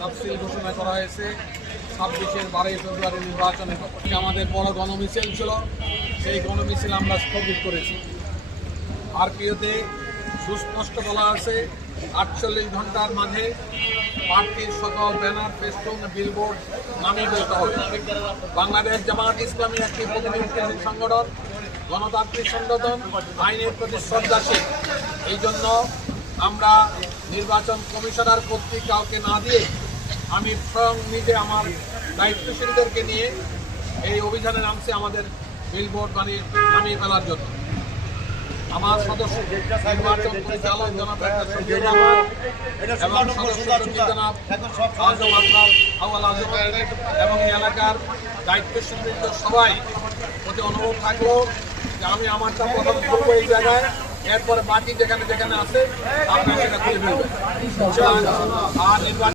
তাফসীল ঘোষণা করা হয়েছে 12 ফেব্রুয়ারি নির্বাচনের কথা। আমাদের বড় গণমিছিল ছিল, সেই গণমিছিল আমরা স্থগিত করেছি। আরপিওতে সুস্পষ্ট বলা আছে 48 ঘন্টার মাঝে প্রার্থীর সকল ব্যানার, ফেস্টুন, বিলবোর্ড নামিয়ে ফেলতে হবে। বাংলাদেশ জামায়াত ইসলামী একটি প্রতিনিধিত্বশীল সংগঠন, গণতান্ত্রিক সংগঠন, আইনের প্রতি শ্রদ্ধাশীল। এই জন্য আমরা নির্বাচন কমিশনার কর্তৃক কাউকে না দিয়ে আমি স্বয়ং নিজে আমার দায়িত্বশীলদেরকে নিয়ে এই অভিযানে নামছি আমাদের বিলবোর্ড নামিয়ে ফেলার জন্য। আমার সদস্য নির্বাচন পরিচালক জনাব এবং সদস্য জনাব আজম আজমাল আওয়াল আজম এবং এই এলাকার দায়িত্বশীল সবাই প্রতি অনুরোধ থাকলো যে আমি আমারটা প্রথম করবো এই জায়গায়, এরপরে বাকি যেখানে যেখানে আছে আপনারা সেটা তুলে ফেলবেন। আর নির্বাচন